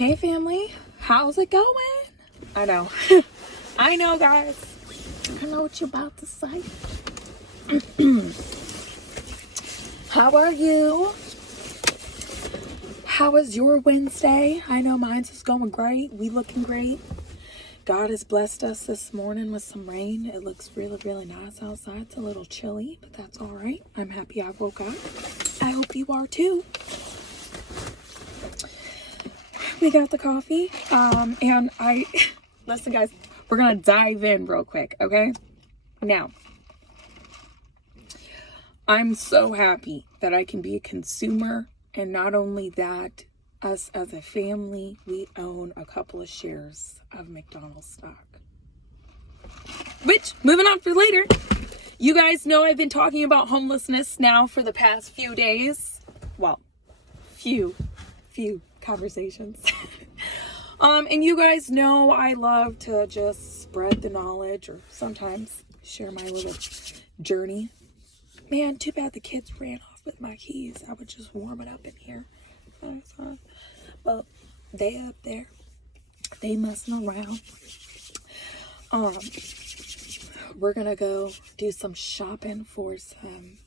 Hey family, how's it going? I know. I know, guys. I know what you're about to say. How are you? How was your Wednesday? I know mine's is going great. We looking great. God has blessed us this morning with some rain. It looks really, really nice outside. It's a little chilly, but that's all right. I'm happy I woke up. I hope you are too. We got the coffee. And listen guys, we're going to dive in real quick, okay? Now, I'm so happy that I can be a consumer, and not only that, us as a family, we own a couple of shares of McDonald's stock. Which, moving on for later, you guys know I've been talking about homelessness now for the past few days. Well, few conversations. And you guys know I love to just spread the knowledge, or sometimes share my little journey. Man, too bad the kids ran off with my keys. I would just warm it up in here. Well, they up there, they messing around. We're gonna go do some shopping for some,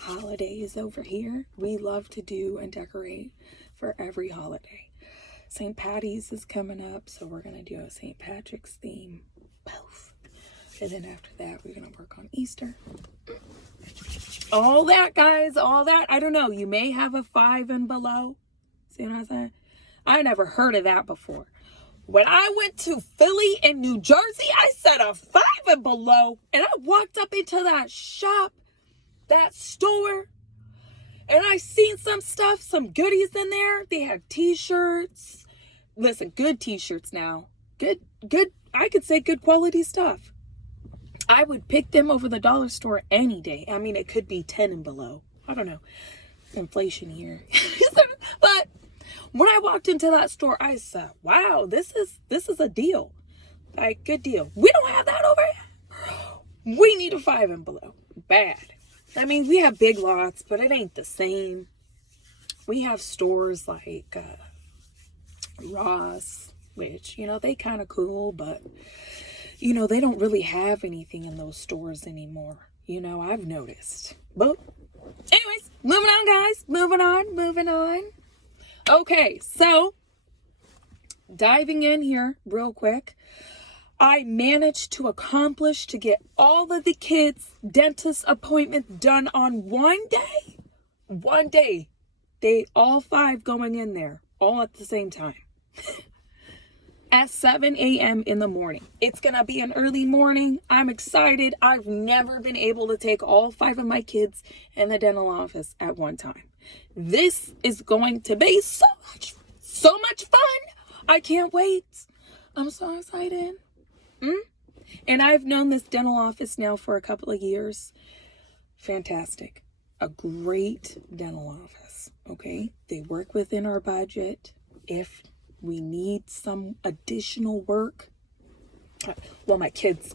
holidays over here. We love to do and decorate for every holiday. St. Patty's is coming up, so we're gonna do a St. Patrick's theme. Both. And then after that, we're gonna work on Easter. All that, guys, all that. I don't know. You may have a 5 and below. See what I'm saying? I never heard of that before. When I went to Philly and New Jersey, I said a 5 and below. And I walked up into that shop, that store, and I seen some stuff, some goodies in there. They had t-shirts. Listen, good t-shirts now. Good, I could say good quality stuff. I would pick them over the dollar store any day. I mean, it could be 10 and below. I don't know. Inflation here. But when I walked into that store, I said, wow, this is a deal. Like, good deal. We don't have that over here. We need a 5 and below. Bad. I mean, we have Big Lots, but it ain't the same. We have stores like Ross, which, they kind of cool, but they don't really have anything in those stores anymore. I've noticed. But anyways, moving on, guys. Moving on. Okay, so diving in here real quick. I managed to accomplish to get all of the kids' dentist appointments done on one day. One day. They all 5 going in there all at the same time. At 7 a.m. in the morning. It's going to be an early morning. I'm excited. I've never been able to take all 5 of my kids in the dental office at one time. This is going to be so much fun. I can't wait. I'm so excited. And I've known this dental office now for a couple of years. Fantastic. A great dental office. Okay. They work within our budget. If we need some additional work. Well, my kids,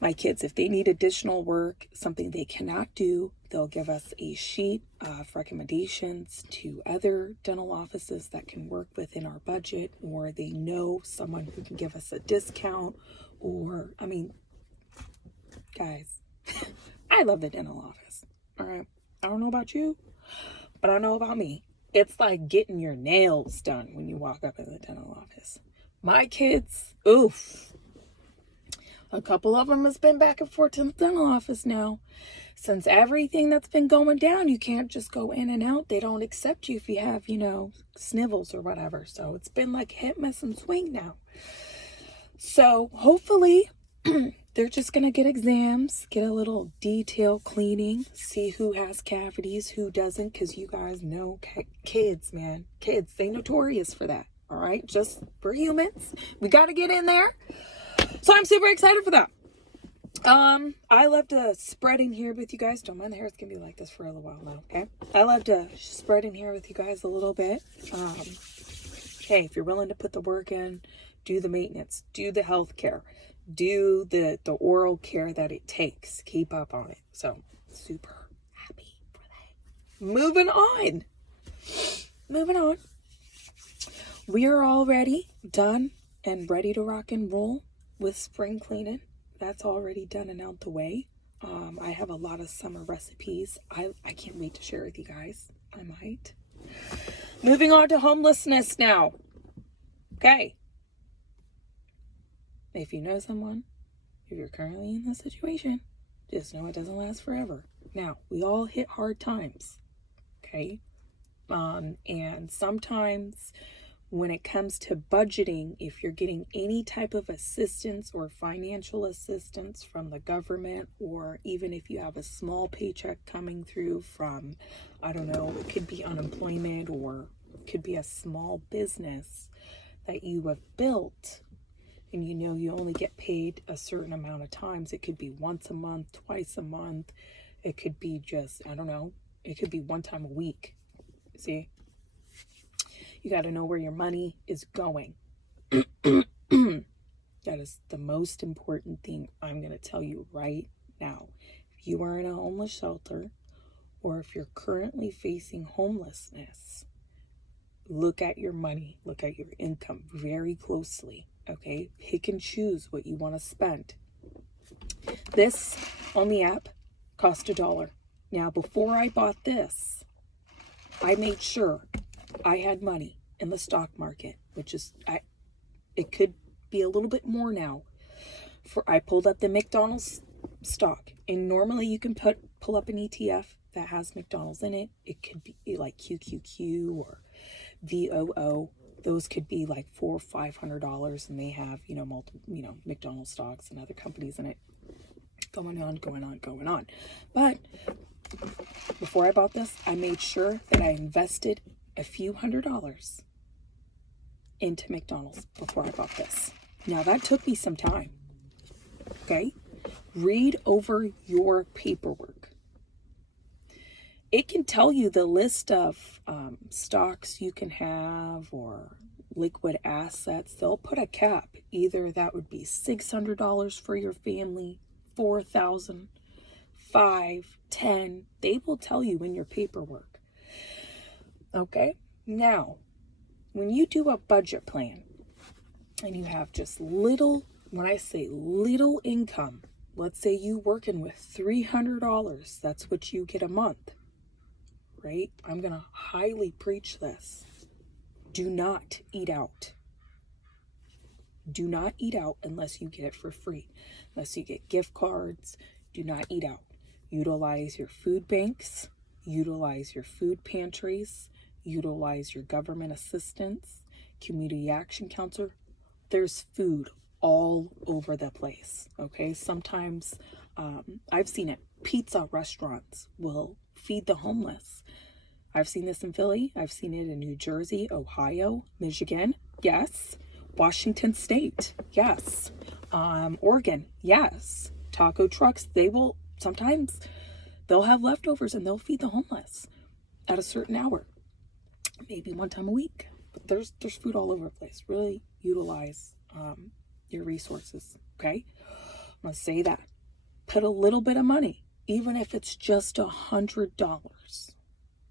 my kids, if they need additional work, something they cannot do, they'll give us a sheet of recommendations to other dental offices that can work within our budget, or they know someone who can give us a discount, or, guys, I love the dental office. All right. I don't know about you, but I know about me. It's like getting your nails done when you walk up in the dental office. My kids, oof. A couple of them has been back and forth to the dental office now. Since everything that's been going down, you can't just go in and out. They don't accept you if you have, snivels or whatever. So it's been like hit, miss, and swing now. So hopefully they're just going to get exams, get a little detail cleaning, see who has cavities, who doesn't, because you guys know kids, man. Kids, they notorious for that, all right? Just for humans. We got to get in there. So I'm super excited for that. I love to spread in here with you guys. Don't mind the hair. It's going to be like this for a little while now, okay? I love to spread in here with you guys a little bit. Hey, if you're willing to put the work in, do the maintenance, do the health care. Do the oral care that it takes. Keep up on it. So, super happy for that. Moving on. We are already done and ready to rock and roll with spring cleaning. That's already done and out the way. I have a lot of summer recipes. I can't wait to share with you guys. I might. Moving on to homelessness now. Okay. If you know someone, if you're currently in this situation, just know it doesn't last forever. Now, we all hit hard times. Okay. And sometimes when it comes to budgeting, if you're getting any type of assistance or financial assistance from the government, or even if you have a small paycheck coming through from, I don't know, it could be unemployment or it could be a small business that you have built, and you know you only get paid a certain amount of times. It could be once a month, twice a month. It could be just, I don't know, it could be one time a week. See? You got to know where your money is going. That is the most important thing I'm going to tell you right now. If you are in a homeless shelter, or if you're currently facing homelessness, look at your money, look at your income very closely. Okay? Pick and choose what you want to spend. This on the app cost $1. Now, before I bought this, I made sure I had money in the stock market, which is, it could be a little bit more now. I pulled up the McDonald's stock, and normally you can pull up an ETF that has McDonald's in it. It could be like QQQ or VOO. Those could be like $400 or $500, and they have, multiple, McDonald's stocks and other companies in it. Going on. But before I bought this, I made sure that I invested a few $100s into McDonald's before I bought this. Now, that took me some time. Okay? Read over your paperwork. It can tell you the list of stocks you can have or liquid assets. They'll put a cap. Either that would be $600 for your family, $4,000, $5,000, $10,000. They will tell you in your paperwork. Okay? Now, when you do a budget plan and you have just little, when I say little income, let's say you working with $300, that's what you get a month, right? I'm going to highly preach this. Do not eat out. Do not eat out unless you get it for free. Unless you get gift cards, do not eat out. Utilize your food banks, utilize your food pantries, utilize your government assistance, community action counselor. There's food all over the place, okay? Sometimes, I've seen it, pizza restaurants will feed the homeless. I've seen this in Philly. I've seen it in New Jersey, Ohio, Michigan, yes. Washington State, yes. Oregon, yes. Taco trucks, sometimes they'll have leftovers and they'll feed the homeless at a certain hour. Maybe one time a week. But there's food all over the place. Really utilize your resources, okay? I'm going to say that. Put a little bit of money, even if it's just $100.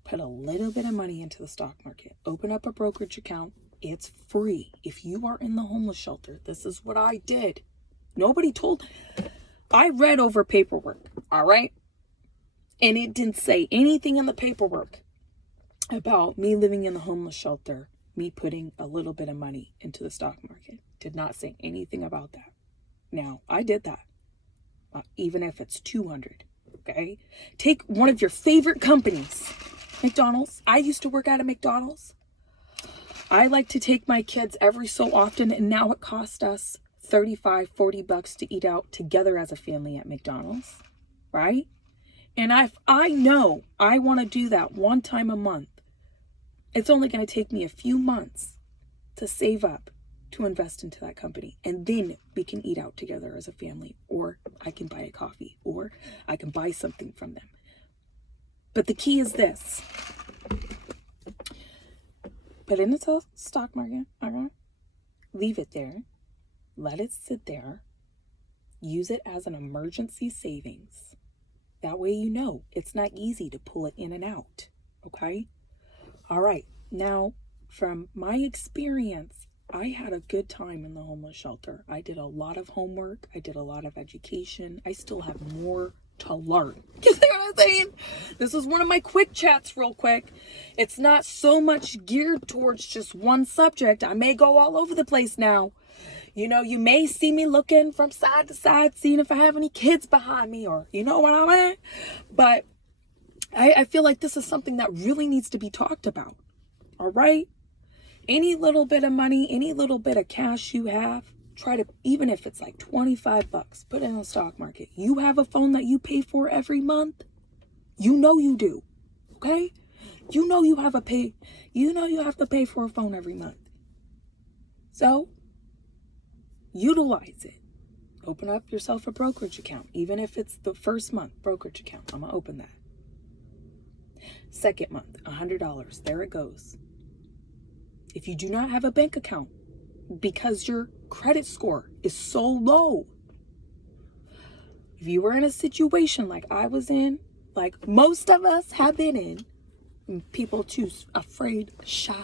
Put a little bit of money into the stock market. Open up a brokerage account. It's free. If you are in the homeless shelter, this is what I did. I read over paperwork, all right? And it didn't say anything in the paperwork about me living in the homeless shelter, me putting a little bit of money into the stock market. Did not say anything about that. Now, I did that, even if it's $200, okay? Take one of your favorite companies, McDonald's. I used to work at a McDonald's. I like to take my kids every so often, and now it costs us $35, $40 to eat out together as a family at McDonald's, right? And I know I want to do that one time a month. It's only going to take me a few months to save up to invest into that company. And then we can eat out together as a family, or I can buy a coffee, or I can buy something from them. But the key is this. Put it in the stock market. Okay? Leave it there. Let it sit there. Use it as an emergency savings. That way you know it's not easy to pull it in and out. Okay? All right. Now, from my experience, I had a good time in the homeless shelter. I did a lot of homework. I did a lot of education. I still have more to learn. You see what I'm saying? This is one of my quick chats real quick. It's not so much geared towards just one subject. I may go all over the place now. You know, you may see me looking from side to side, seeing if I have any kids behind me, or you know what I mean? But I feel like this is something that really needs to be talked about. All right? Any little bit of money, any little bit of cash you have, try to, even if it's like 25 bucks, put it in the stock market. You have a phone that you pay for every month? You know you do. Okay? You know you have to pay for a phone every month. So, utilize it. Open up yourself a brokerage account, even if it's the first month brokerage account. I'm going to open that. Second month, $100. There it goes. If you do not have a bank account because your credit score is so low, if you were in a situation like I was in, like most of us have been in, and people too afraid, shy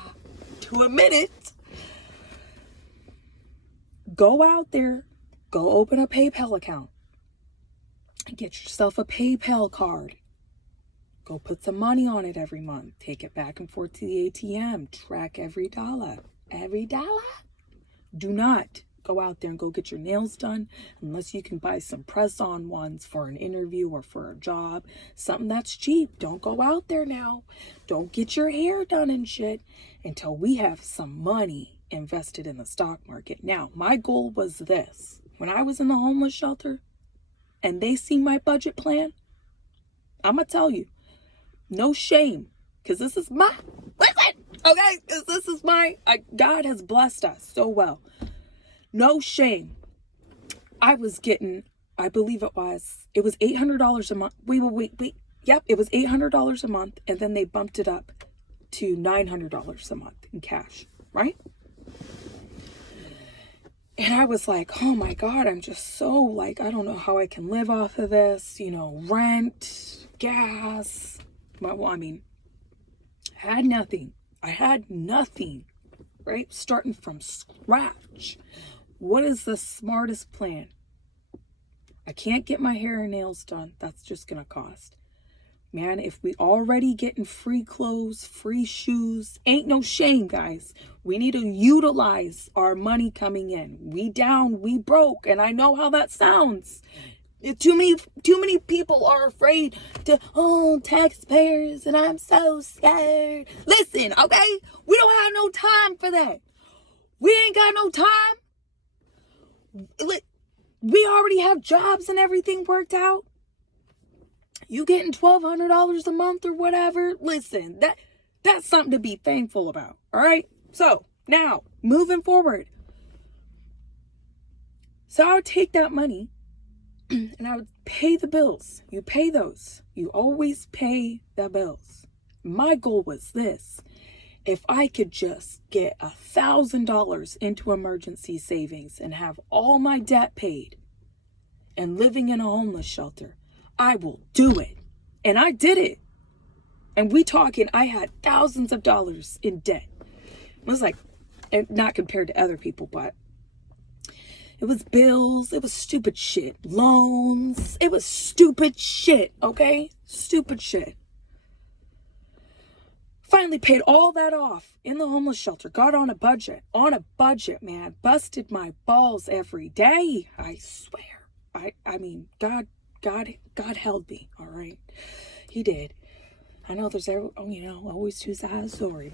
to admit it, go out there, go open a PayPal account, get yourself a PayPal card. Go put some money on it every month. Take it back and forth to the ATM. Track every dollar. Every dollar? Do not go out there and go get your nails done unless you can buy some press-on ones for an interview or for a job. Something that's cheap. Don't go out there now. Don't get your hair done and shit until we have some money invested in the stock market. Now, my goal was this. When I was in the homeless shelter and they see my budget plan, I'm going to tell you, no shame, because this is my, listen, okay, this is my, God has blessed us so well. No shame. I was getting, I believe it was $800 a month. Yep, it was $800 a month, and then they bumped it up to $900 a month in cash, right? And I was like, oh my God, I'm just so like, I don't know how I can live off of this, rent, gas. Well, I mean, I had nothing, right? Starting from scratch. What is the smartest plan? I can't get my hair and nails done. That's just going to cost. Man, if we already getting free clothes, free shoes, ain't no shame, guys. We need to utilize our money coming in. We down, we broke. And I know how that sounds. Too many people are afraid to, taxpayers, and I'm so scared. Listen, okay? We don't have no time for that. We ain't got no time. We already have jobs and everything worked out. You getting $1,200 a month or whatever. Listen, that's something to be thankful about. All right? So, now, moving forward. So I would take that money and I would pay the bills. You pay those. You always pay the bills. My goal was this. If I could just get $1,000 into emergency savings and have all my debt paid and living in a homeless shelter, I will do it. And I did it. And I had thousands of dollars in debt. It was like, not compared to other people, but it was bills. It was stupid shit. Loans. It was stupid shit, okay? Stupid shit. Finally paid all that off in the homeless shelter. Got on a budget. On a budget, man. Busted my balls every day. I swear. I mean, God held me, all right? He did. I know there's, always two sides of the story.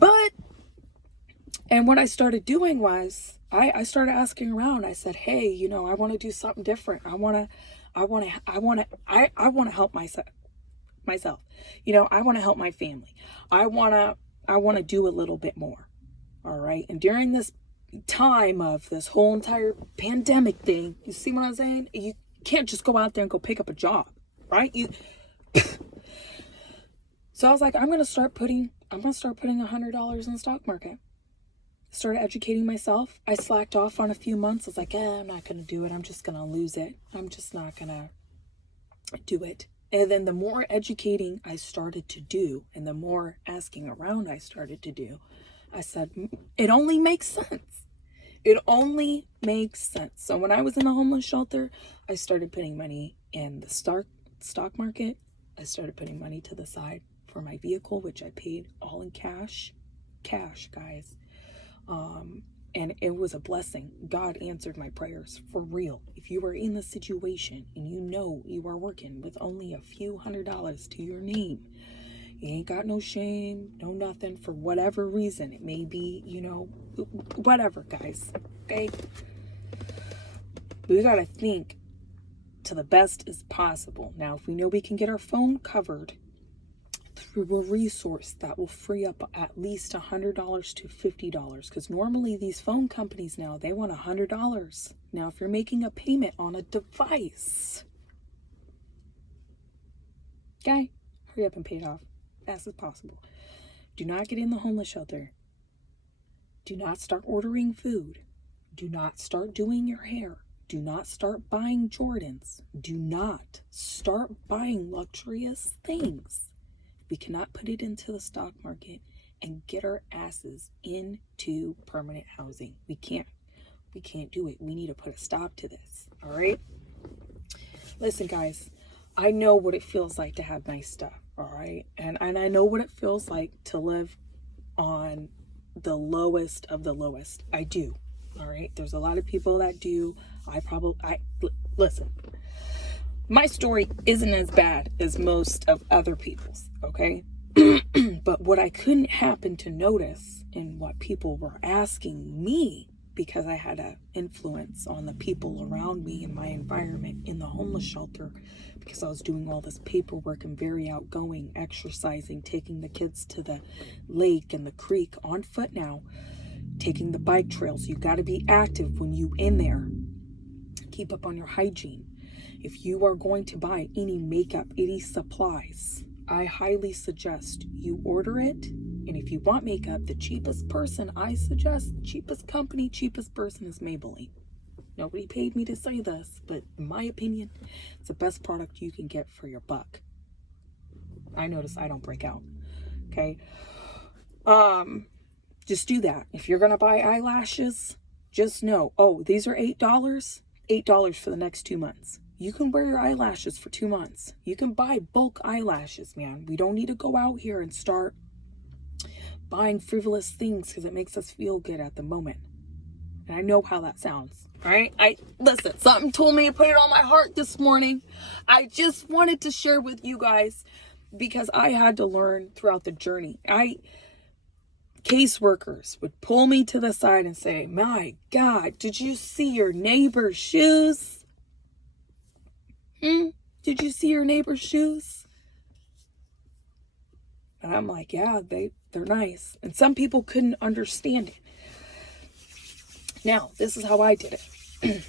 And what I started doing was, I started asking around. I said, hey, I want to do something different. I want to help myself. I want to help my family. I want to do a little bit more. All right. And during this time of this whole entire pandemic thing, you see what I'm saying? You can't just go out there and go pick up a job, right? So I was like, I'm going to start putting $100 in the stock market. Started educating myself. I slacked off on a few months. I was like, I'm not going to do it. I'm just going to lose it. I'm just not going to do it. And then the more educating I started to do, and the more asking around I started to do, I said, it only makes sense. It only makes sense. So when I was in the homeless shelter, I started putting money in the stock market. I started putting money to the side for my vehicle, which I paid all in cash, guys. And it was a blessing. God answered my prayers for real. If you are in the situation and you know you are working with only a few $100s to your name, you ain't got no shame, no nothing, for whatever reason. It may be, whatever, guys. Okay? We gotta think to the best as possible. Now, if we know we can get our phone covered through a resource that will free up at least $100 to $50, because normally these phone companies now, they want $100. Now, if you're making a payment on a device, okay, hurry up and pay it off as fast as possible. Do not get in the homeless shelter. Do not start ordering food. Do not start doing your hair. Do not start buying Jordans. Do not start buying luxurious things. We cannot put it into the stock market and get our asses into permanent housing. We can't do it. We need to put a stop to this. All right? Listen, guys, I know what it feels like to have nice stuff. All right? And I know what it feels like to live on the lowest of the lowest. I do. All right? There's a lot of people that do. Listen. My story isn't as bad as most of other people's, okay? But what I couldn't happen to notice in what people were asking me, because I had an influence on the people around me in my environment in the homeless shelter, because I was doing all this paperwork and very outgoing, exercising, taking the kids to the lake and the creek on foot now, taking the bike trails. You got to be active when you in there. Keep up on your hygiene. If you are going to buy any makeup, any supplies, I highly suggest you order it. And if you want makeup, the cheapest person I suggest, cheapest company, cheapest person is Maybelline. Nobody paid me to say this, but in my opinion, it's the best product you can get for your buck. I notice I don't break out. Okay. Just do that. If you're going to buy eyelashes, just know, these are $8, $8 for the next 2 months. You can wear your eyelashes for 2 months. You can buy bulk eyelashes, man. We don't need to go out here and start buying frivolous things because it makes us feel good at the moment. And I know how that sounds, all right? Listen, something told me to put it on my heart this morning. I just wanted to share with you guys because I had to learn throughout the journey. Caseworkers would pull me to the side and say, my God, did you see your neighbor's shoes? Did you see your neighbor's shoes? And I'm like, yeah, they're nice. And some people couldn't understand it. Now, this is how I did it.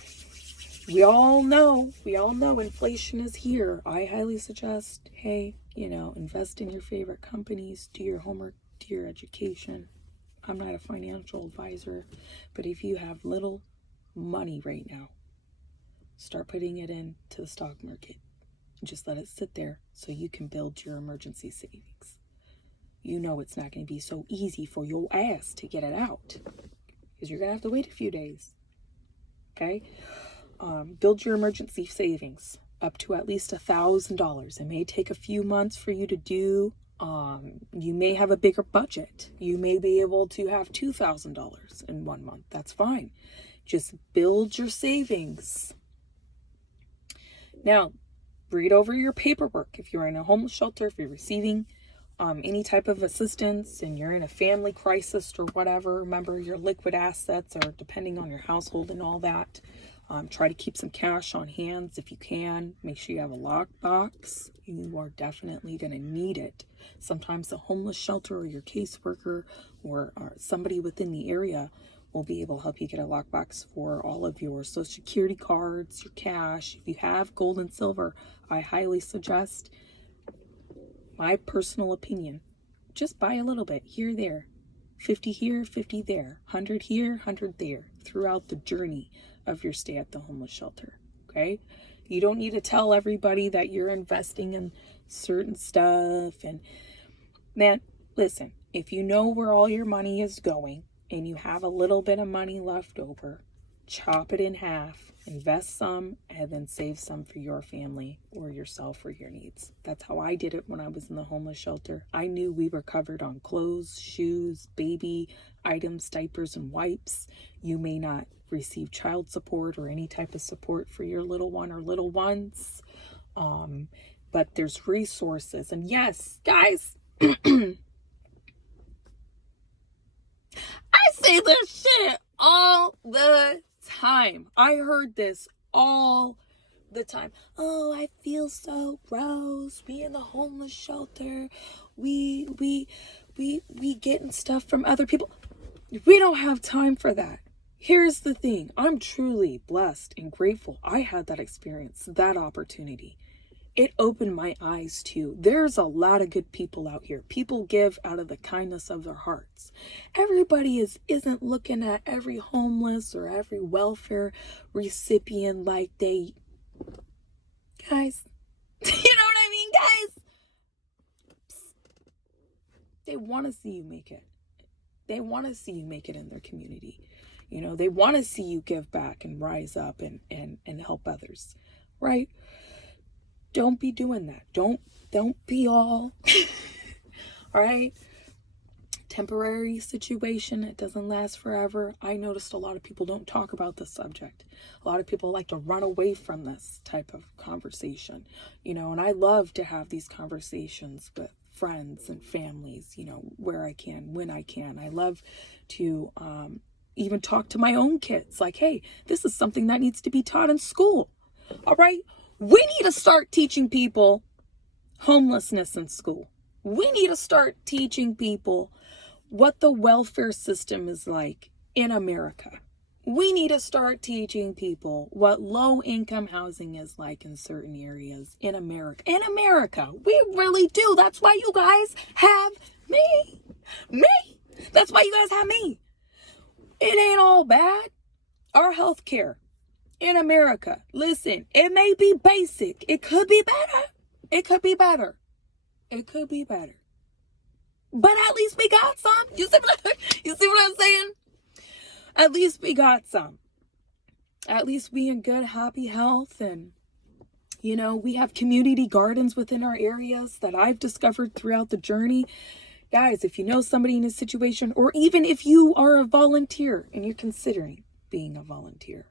We all know inflation is here. I highly suggest, hey, invest in your favorite companies, do your homework, do your education. I'm not a financial advisor, but if you have little money right now, start putting it into the stock market. Just let it sit there so you can build your emergency savings. You know it's not going to be so easy for your ass to get it out because you're going to have to wait a few days. Okay? Build your emergency savings up to at least $1,000. It may take a few months for you to do. You may have a bigger budget. You may be able to have $2,000 in 1 month. That's fine. Just build your savings. Now, read over your paperwork. If you're in a homeless shelter, if you're receiving any type of assistance and you're in a family crisis or whatever, remember your liquid assets are depending on your household and all that. Try to keep some cash on hand if you can. Make sure you have a lockbox. You are definitely going to need it. Sometimes the homeless shelter or your caseworker or somebody within the area will be able to help you get a lockbox for all of your Social Security cards, your cash. If you have gold and silver, I highly suggest, my personal opinion, just buy a little bit here, there, 50 here, 50 there, 100 here, 100 there, throughout the journey of your stay at the homeless shelter. Okay? You don't need to tell everybody that you're investing in certain stuff. And man, listen, if you know where all your money is going and you have a little bit of money left over, chop it in half, invest some, and then save some for your family or yourself or your needs. That's how I did it when I was in the homeless shelter. I knew we were covered on clothes, shoes, baby items, diapers, and wipes. You may not receive child support or any type of support for your little one or little ones. But there's resources. And yes, guys, I say this shit all the time. I heard this all the time. Oh, I feel so gross. We in the homeless shelter. We getting stuff from other people. We don't have time for that. Here's the thing. I'm truly blessed and grateful I had that experience, that opportunity. It opened my eyes to, there's a lot of good people out here. People give out of the kindness of their hearts. Everybody isn't looking at every homeless or every welfare recipient like they, guys, you know what I mean, guys? They want to see you make it. They want to see you make it in their community. You know, they want to see you give back and rise up and help others, right? Don't be doing that. Don't be all right. Temporary situation. It doesn't last forever. I noticed a lot of people don't talk about this subject. A lot of people like to run away from this type of conversation, you know, and I love to have these conversations with friends and families, you know, where I can, when I can. I love to even talk to my own kids like, hey, this is something that needs to be taught in school. All right. We need to start teaching people homelessness in school. We need to start teaching people what the welfare system is like in America. We need to start teaching people what low-income housing is like in certain areas in America. In America, we really do. That's why you guys have me. That's why you guys have me. It ain't all bad. Our health care in America, listen, it may be basic. It could be better. It could be better. It could be better. But at least we got some. You see what I'm saying? At least we got some. At least we in good, happy health. And, you know, we have community gardens within our areas that I've discovered throughout the journey. Guys, if you know somebody in a situation, or even if you are a volunteer and you're considering being a volunteer,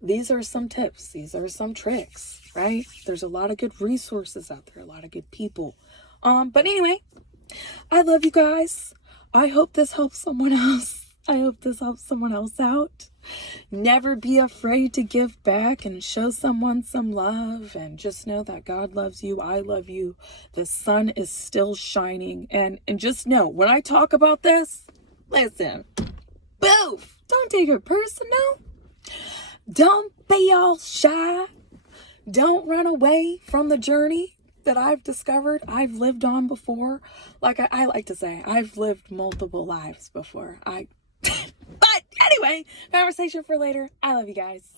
these are some tips. These are some tricks, right? There's a lot of good resources out there, a lot of good people. But anyway, I love you guys. I hope this helps someone else. I hope this helps someone else out. Never be afraid to give back and show someone some love, and just know that God loves you. I love you. The sun is still shining. And just know, when I talk about this, listen, boof, don't take it personal. Don't be all shy. Don't run away from the journey that I've discovered I've lived on before. Like I like to say, I've lived multiple lives before. But anyway, conversation for later. I love you guys.